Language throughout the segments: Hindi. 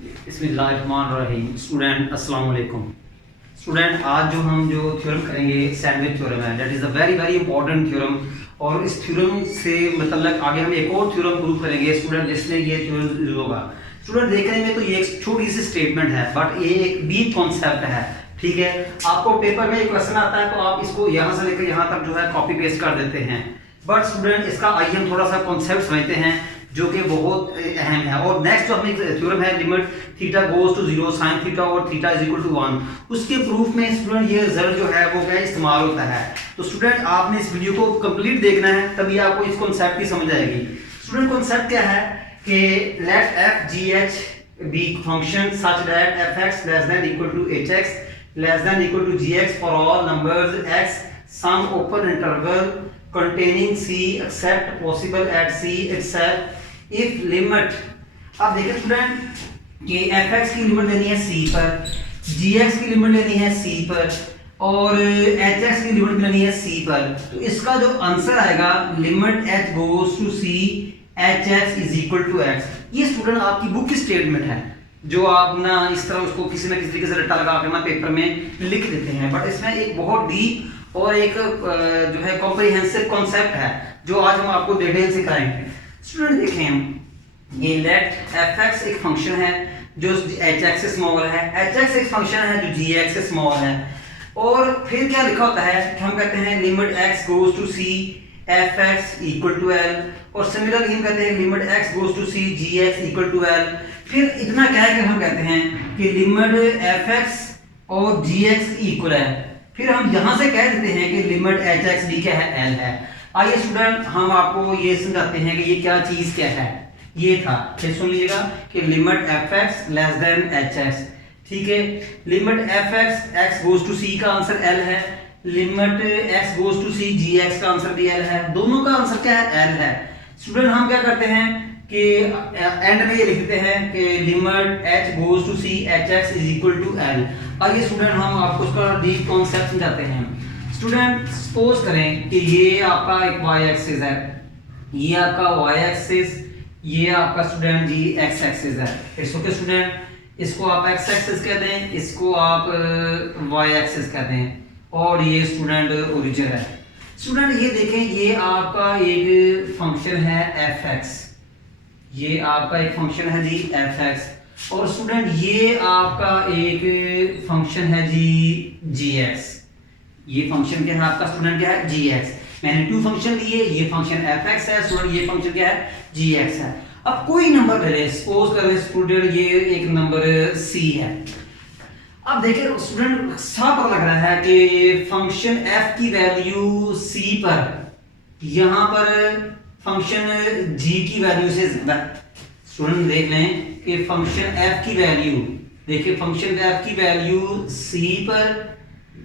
बिस्मिल्लाहिर्रहमानिर्रहीम। स्टूडेंट अस्सलाम वालेकुम। स्टूडेंट आज जो थ्योरम करेंगे सैंडविच थ्योरम है, that is a very very important theorem. और इस थ्योरम से मतलब आगे हम एक और थ्योरम प्रूव करेंगे स्टूडेंट, जिसमें ये थ्योरम यूज होगा। स्टूडेंट देखने में तो ये एक छोटी सी स्टेटमेंट है, बट ये एक डीप कॉन्सेप्ट है। ठीक है, आपको पेपर में एक क्वेश्चन आता है तो आप इसको यहाँ से लेकर यहाँ तक जो है कॉपी पेस्ट कर देते हैं। बट स्टूडेंट इसका आइए हम थोड़ा सा कॉन्सेप्ट समझते हैं जो कि बहुत अहम है। और नेक्स्ट जो हमें थ्योरम है, limit theta goes to 0 sine theta और थीटा इज इक्वल टू 1, उसके प्रूफ में स्टूडेंट ये रिजल्ट जो है वो क्या इस्तेमाल होता है। तो स्टूडेंट आपने इस वीडियो को कंप्लीट देखना है, तभी आपको इस कॉन्सेप्ट की समझ आएगी। स्टूडेंट कॉन्सेप्ट क्या है कि let F G H be function such that F X less than equal to H X less than equal to G X for all numbers X some open interval containing C except possible at C itself if limit। अब देखिए स्टूडेंट कि fx की लिमिट लेनी है C पर, gx की लिमिट लेनी है C पर और hx की लिमिट लेनी है C पर। तो इसका जो आंसर आएगा limit h goes to C hx is equal to x। ये स्टूडेंट आपकी बुक की स्टेटमेंट है जो आप ना इस तरह उसको किसी न किसी तरीके से रट्टा लगा कर ना पेपर में लिख देते हैं। बट इसमें एक बहुत डीप और एक जो है कॉम्प्रिहेंसिव कॉन्सेप्ट है जो आज हम आपको डिटेल से कराएंगे। स्टूडेंट देखें हम ये लेट एफ एक्स एक फंक्शन है जो एच एक्स से स्मॉल है, एच एक्स एक फंक्शन है जो जी एक्स से स्मॉल है। और फिर क्या लिखा होता है कि हम कहते हैं limit X goes to C F X equal to L, और सिमिलरली हम कहते हैं limit X goes to C G X equal to L. फिर इतना क्या है कि हम कहते हैं कि लिमिट एफ एक्स और जी एक्स इक्वल है। फिर हम यहां से कह देते हैं कि लिमिट एच एक्स भी क्या है एल है। आइए स्टूडेंट हम आपको ये समझाते हैं कि ये क्या चीज क्या है। ये था, फिर सुन लीजिएगा कि limit F X less than H X. ठीक है, limit F X X goes to C का आंसर एल है, limit X goes to C G X का आंसर भी एल है, दोनों का आंसर क्या है एल है। स्टूडेंट हम क्या करते हैं कि एंड में ये लिखते हैं कि limit H goes to C H X is equal to L. आइए स्टूडेंट हम आपको उसका डीप कॉन्सेप्ट समझाते हैं। स्टूडेंट सपोज करें कि ये आपका एक वाई एक्सिस है, ये आपका वाई एक्सिस, ये आपका स्टूडेंट जी एक्स एक्सिस है। इट्स ओके स्टूडेंट, इसको आप एक्स एक्सिस कह दें, इसको आप वाई एक्सिस कह दें, और ये स्टूडेंट ओरिजिन है। स्टूडेंट ये देखें, ये आपका एक फंक्शन है एफ एक्स, ये आपका एक फंक्शन है जी एफ एक्स, और स्टूडेंट ये आपका एक फंक्शन है जी एक्स। ये फंक्शन क्या है आपका स्टूडेंट क्या है जी एक्स। मैंने टू फंक्शन लिए, ये फंक्शन एफ एक्स है स्टूडेंट, ये फंक्शन क्या है जी एक्स है। अब कोई नंबर ले लें, सपोज करें स्टूडेंट ये एक नंबर सी है। अब देखिए स्टूडेंट साफ पता लग रहा है कि फंक्शन एफ की वैल्यू सी पर, यहां पर फंक्शन जी की वैल्यू से ज्यादा। स्टूडेंट देख लें कि फंक्शन f की वैल्यू, देखिए फंक्शन f की वैल्यू c पर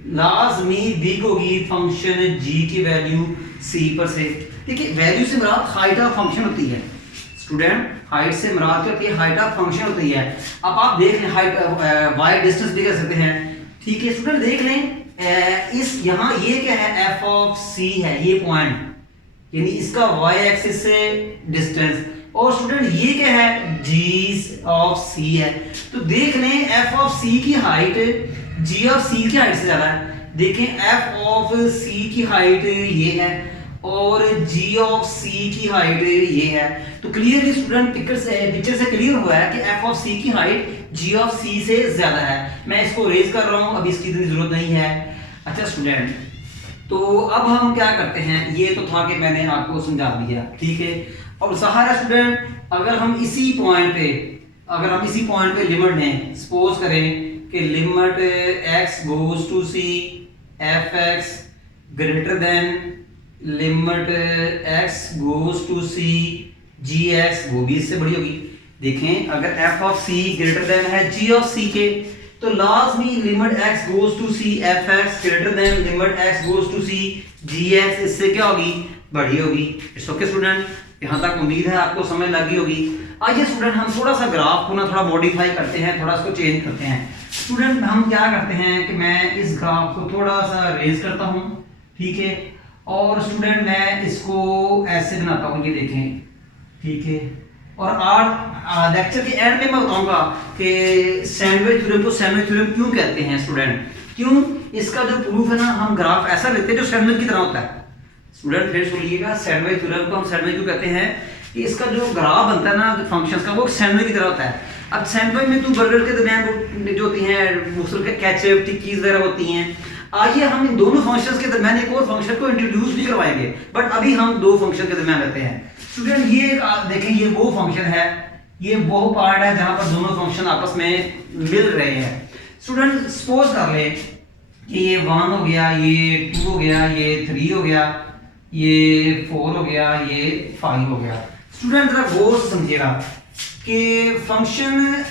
लाजमी बिग होगी फंक्शन g की वैल्यू c पर से। देखिए वैल्यू से मुराद हाइट ऑफ फंक्शन होती है स्टूडेंट, हाइट से मुराद क्या होती है हाइट ऑफ फंक्शन होती है। अब आप देख लें हाइट y डिस्टेंस भी कर सकते हैं। ठीक है स्टूडेंट देख लें इस यहाँ ये क्या है f ऑफ c है, ये पॉइंट यानी इसका y एक्सिस से डिस्टेंस, और स्टूडेंट ये क्या है g ऑफ c है। तो देख लें f ऑफ c की हाइट g ऑफ c की हाइट से ज्यादा है। देखें f ऑफ c की हाइट ये है और g ऑफ c की हाइट ये है। तो क्लियरली स्टूडेंट पिक्चर से क्लियर हुआ है कि f ऑफ c की हाइट g ऑफ c से ज्यादा है। मैं इसको रेज कर रहा हूं, अभी इसकी इतनी जरूरत नहीं है। अच्छा स्टूडेंट, तो अब हम क्या करते हैं, ये तो था कि मैंने आपको समझा दिया। ठीक है, और सहारा स्टूडेंट अगर हम इसी पॉइंट पे लिमिट लें, सपोज करें कि limit x goes to c F X greater than limit x goes to c G X, वो भी इससे बड़ी होगी। देखें अगर f of c greater than है g ऑफ c के, तो लाजमी limit x goes to c F X greater than limit x goes to c G X इससे क्या होगी बड़ी होगी। इट्स ओके स्टूडेंट, यहाँ तक उम्मीद है आपको समझ लगी होगी। आइए स्टूडेंट हम थोड़ा सा ग्राफ को ना थोड़ा मॉडिफाई करते हैं, थोड़ा इसको चेंज करते हैं। स्टूडेंट हम क्या करते हैं कि मैं इस ग्राफ को थोड़ा सा रेज करता हूँ। ठीक है, और स्टूडेंट मैं इसको ऐसे बनाता हूँ, ये देखें। ठीक है, और आज लेक्चर के एंड में मैं बताऊंगा कि सैंडविच थ्योरम को सैंडविच थ्योरम क्यों कहते हैं स्टूडेंट, क्यों इसका जो प्रूफ है ना, हम ग्राफ ऐसा लेते हैं जो सैंडविच की तरह होता है। स्टूडेंट फिर सुनिएगा, सैंडविच थ्योरम को हम सैंडविच क्यों कहते हैं कि इसका जो ग्राफ बनता है ना फंक्शंस का, वो सैंडविच की तरह होता है। अब सैंडविच में तो बर्गर के दरमियान जो होती हैं मुख्तलिफ केचप टिक्कीज वगैरह होती हैं। आइए हम इन दोनों फंक्शंस के दरमियान एक और फंक्शन को इंट्रोड्यूस भी करवाएंगे, बट अभी हम दो फंक्शन के दरमियान रहते हैं। स्टूडेंट ये देखें, ये वो फंक्शन है, ये वो पार्ट है जहां पर दोनों फंक्शन आपस में मिल रहे हैं। स्टूडेंट सपोज कर ले कि ये 1 हो गया, ये 2 हो गया, ये 3 हो गया, ये 4 हो गया, ये 5 हो गया। स्टूडेंट जरा गौर से समझिएगा कि फंक्शन,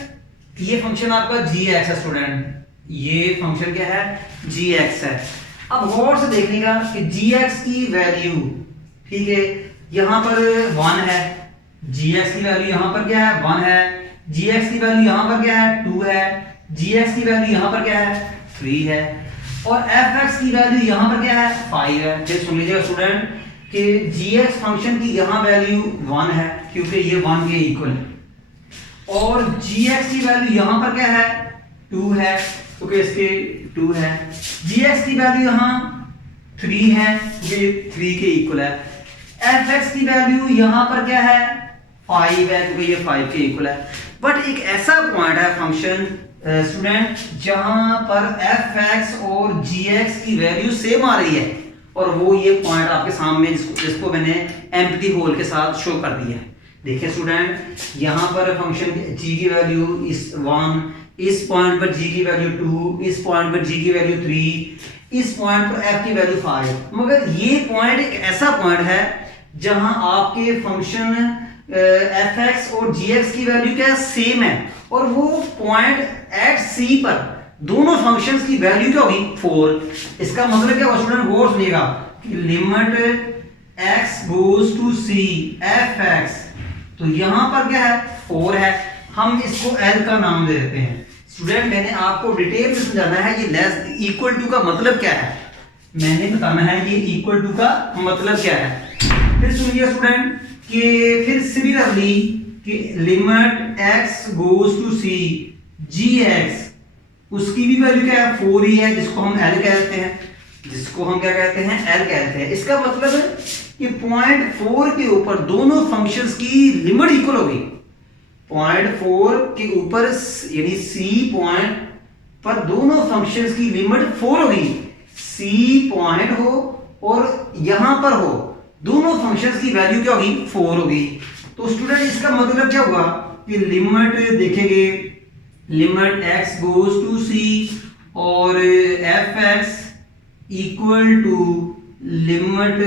ये फंक्शन आपका g(x) है स्टूडेंट, ये फंक्शन क्या है, g(x) है। अब गौर से देखिएगा कि g(x) की वैल्यू, ठीक है, यहां पर 1 है, g(x) की वैल्यू यहां पर क्या है, 1 है, g(x) की वैल्यू यहां पर क्या है, 2 है, g(x) की वैल्यू यहां पर क्या है, 3 है, और f(x) की वैल्यू यहां पर क्या है, 5 है। फिर सुन लीजिएगा स्टूडेंट कि g(x) फंक्शन की यहां वैल्यू 1 है क्योंकि ये 1 के इक्वल है, और g(x) की वैल्यू यहां पर क्या है, 2 है क्योंकि इसके 2 है, g(x) की वैल्यू यहां 3 है क्योंकि 3 के इक्वल है, f(x) की वैल्यू यहां पर क्या है, 5 है क्योंकि ये 5 के इक्वल है। बट एक ऐसा पॉइंट है फंक्शन स्टूडेंट जहां पर f(x) और g(x) की वैल्यू सेम आ रही है, और वो ये पॉइंट आपके सामने जिसको मैंने एम्प्टी होल के साथ शो कर दिया है। देखिए स्टूडेंट, यहाँ पर फंक्शन g की वैल्यू इस 1, इस पॉइंट पर g की वैल्यू 2, इस पॉइंट पर g की वैल्यू 3, इस पॉइंट पर f की वैल्यू 5। मगर ये पॉइंट एक ऐसा पॉइंट है जहां आपके फंक्शन f(x) और g(x) की वैल्यू क्या सेम है, और वो पॉइंट एट c पर दोनों फंक्शंस की वैल्यू क्या होगी, 4। इसका मतलब क्या होगा स्टूडेंट, गौर सुनिएगा कि limit x goes to c f(x), तो यहां पर क्या है, 4 है, हम इसको l का नाम दे देते हैं। स्टूडेंट मैंने आपको डिटेल में समझाना है ये लेस इक्वल टू का मतलब क्या है, मैंने बताना है ये इक्वल टू का मतलब क्या है। फिर सुनिए स्टूडेंट कि फिर सिमिलरली कि limit x goes to c g(x), उसकी भी वैल्यू क्या है, 4 ही है, जिसको हम l कहते हैं, जिसको हम क्या कहते हैं, l कहते हैं। इसका मतलब है कि पॉइंट 4 के ऊपर दोनों फंक्शंस की लिमिट इक्वल होगी। पॉइंट 4 के ऊपर यानी c पॉइंट पर दोनों फंक्शंस की लिमिट 4 होगी, c पॉइंट हो और यहां पर हो, दोनों फंक्शंस की वैल्यू क्या होगी, 4 होगी। तो स्टूडेंट इसका मतलब क्या हुआ कि लिमिट देखेंगे, limit x goes to c और f(x) equal to limit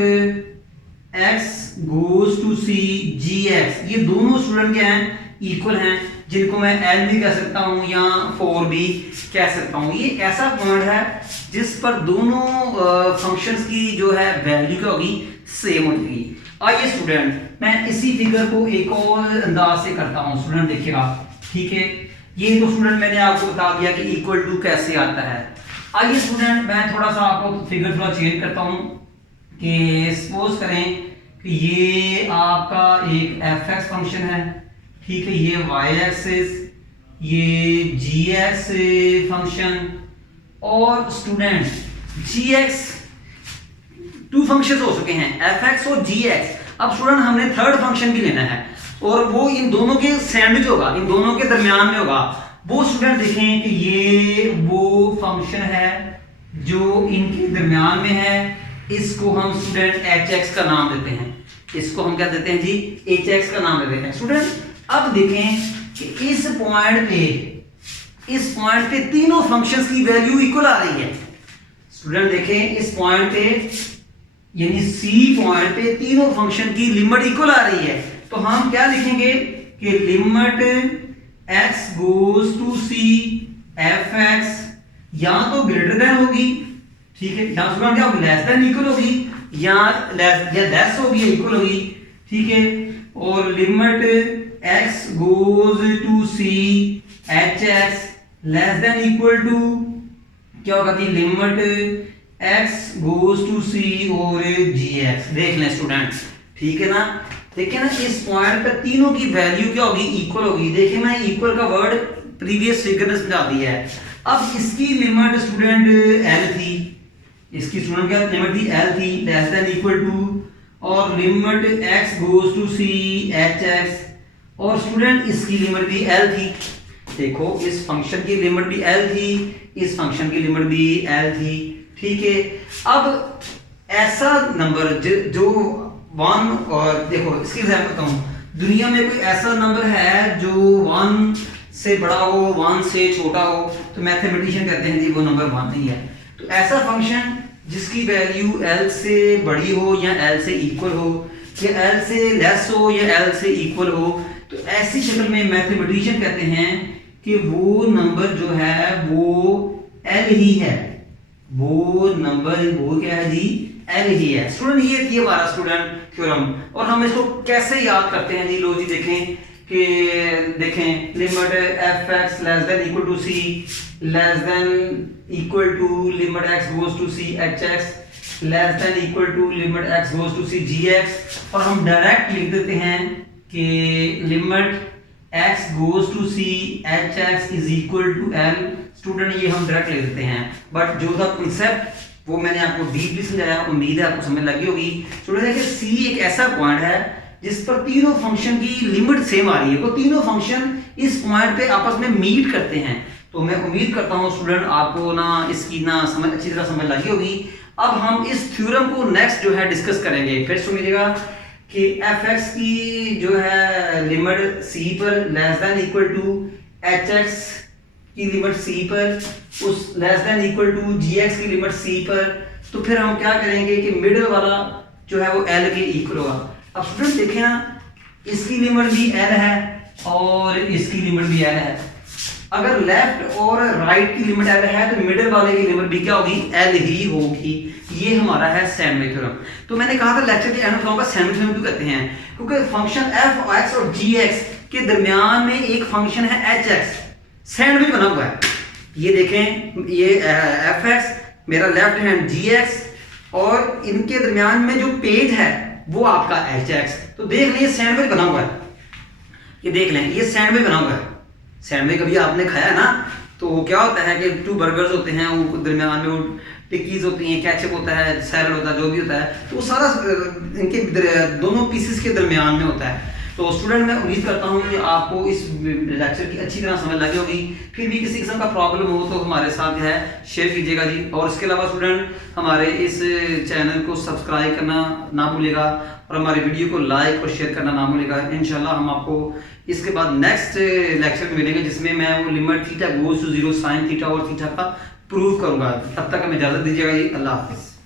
x goes to c g(x), ये दोनों स्टूडेंट क्या हैं, इक्वल हैं, जिनको मैं l भी कह सकता हूं या 4 भी कह सकता हूं। ये ऐसा पॉइंट है जिस पर दोनों फंक्शंस की जो है वैल्यू क्या होगी, सेम हो जाएगी। आइए स्टूडेंट मैं इसी फिगर को एक और अंदाज से करता हूं, स्टूडेंट देखिएगा, ठीक है। ये तो स्टूडेंट मैंने आपको बता दिया कि इक्वल टू कैसे आता है। आइए स्टूडेंट मैं थोड़ा सा आपको फिगर थोड़ा चेंज करता हूं कि सपोज करें कि ये आपका एक f(x) फंक्शन है, ठीक है, ये y(x), ये g(x) फंक्शन, और स्टूडेंट g(x) 2 फंक्शंस हो चुके हैं, f(x) और g(x). अब स्टूडेंट हमने थर्ड फंक्शन भी लेना है और वो इन दोनों के सैंडविच होगा, इन दोनों के दरमियान में होगा। वो स्टूडेंट देखें कि ये वो फंक्शन है जो इनके दरमियान में है, इसको हम स्टूडेंट hx का नाम देते हैं, इसको हम क्या देते हैं जी, hx का नाम देते हैं। स्टूडेंट अब देखें कि इस पॉइंट पे तीनों फंक्शंस की वैल्यू इक्वल आ रही है। स्टूडेंट देखें इस पॉइंट पे यानी c पॉइंट पे तीनों फंक्शन की लिमिट इक्वल आ रही है, तो हम क्या लिखेंगे कि limit x goes to c f(x) या तो ग्रेटर देन होगी, ठीक है, या स्टूडेंट क्या होगी, लेस देन इक्वल होगी, या लेस होगी या इक्वल होगी, ठीक है, और limit x goes to c hx less than equal to क्या होगा कि limit x goes to c और gx। देख लें स्टूडेंट, ठीक है ना। देखिए ना इस पॉइंट पे तीनों की वैल्यू क्या होगी, इक्वल होगी। देखिए मैं इक्वल का वर्ड प्रीवियस फिगर ने समझा दिया है। अब इसकी लिमिट स्टूडेंट एल थी, इसकी स्टूडेंट क्या लिमिट थी, एल थी, लेस देन इक्वल टू, और limit x goes to C H X, और स्टूडेंट इसकी लिमिट भी एल थी। देखो इस फंक्शन की लिमिट भी एल थी, इस फंक्शन की लिमिट भी एल थी, ठीक है। अब ऐसा नंबर जो वन, और देखो इसकी एग्जांपल बताऊं, दुनिया में कोई ऐसा नंबर है जो वन से बड़ा हो, वन से छोटा हो, तो मैथमेटिशियन कहते हैं जी वो नंबर वन नहीं है। तो ऐसा फंक्शन जिसकी वैल्यू l से बड़ी हो या l से इक्वल हो, या l से लेस हो या l से इक्वल हो, तो ऐसी शक्ल में मैथमेटिशियन कहते हैं कि वो नंबर जो है वो l ही है, वो नंबर वो क्या है जी, l ही है। स्टूडेंट ये थी हमारा स्टूडेंट थ्योरम, और हम इसको कैसे याद करते हैं जी, लो जी देखें कि देखें limit F X less than equal to C less than equal to limit X goes to C H X less than equal to limit X goes to C G X, और हम डायरेक्ट लिख देते हैं कि limit X goes to C H X is equal to L. Student ये हम डायरेक्ट लिख देते हैं, बट जो था कंसेप्ट वो मैंने आपको डीपली समझाया, उम्मीद है आपको समझ लगी होगी। स्टूडेंट देखिए सी एक ऐसा पॉइंट है जिस पर तीनों फंक्शन की लिमिट सेम आ रही है, वो तीनों फंक्शन इस पॉइंट पे आपस में मीट करते हैं। तो मैं उम्मीद करता हूँ स्टूडेंट आपको ना इसकी ना समझ अच्छी तरह समझ लगी होगी। अब हम इस थ्योरम को नेक्स्ट जो है डिस्कस करेंगे। फिर सुनिएगा कि एफ एक्स की जो है लिमिट सी पर less than equal to H X की लिमिट सी पर, उस less than equal to G X की लिमिट सी पर, तो फिर हम क्या करेंगे कि मिडिल वाला जो है वो एल के इक्वल होगा। अब स्टूडेंट देखें ना इसकी लिमिट भी एल है और इसकी लिमिट भी एल है। अगर लेफ्ट और राइट की लिमिट एल है तो मिडिल वाले की लिमिट भी क्या होगी, एल ही होगी। ये हमारा है सैंडविच थ्योरम। तो मैंने कहा था लेक्चर के एंड में कहूंगा सैंडविच थ्योरम क्यों कहते हैं, क्योंकि फंक्शन एफ एक्स और जी एक्स के दरमियान में एक फंक्शन है एच एक्स, सैंडविच बना हुआ है। ये देखें ये एफ एक्स मेरा लेफ्ट हैंड जी एक्स, और इनके दरमियान में जो पेज है वो आपका एच एक्स। तो देख लें सैंडविच बना हुआ है, ये देख लें ये सैंडविच बना हुआ है। सैंडविच कभी आपने खाया ना, तो क्या होता है कि टू बर्गर्स होते हैं, वो दरमियान में वो टिक्कीज होती हैं, केचप होता है, सैलड होता है, जो भी होता है, तो वो सारा इनके दोनों पीसेस के दरमियान में होता है। तो स्टूडेंट मैं उम्मीद करता हूँ कि आपको इस लेक्चर की अच्छी तरह समझ लगी होगी। फिर भी किसी किस्म का प्रॉब्लम हो तो हमारे साथ जो है शेयर कीजिएगा जी। और इसके अलावा स्टूडेंट हमारे इस चैनल को सब्सक्राइब करना ना भूलिएगा, और हमारे वीडियो को लाइक और शेयर करना ना भूलिएगा। इंशाल्लाह हम आपको इसके बाद नेक्स्ट लेक्चर में मिलेंगे, जिसमें मैं वो limit theta goes to 0 sine theta और थीटा का प्रूव करूंगा। तब तक हमें इजाजत दीजिएगा जी। अल्लाह हाफिज़।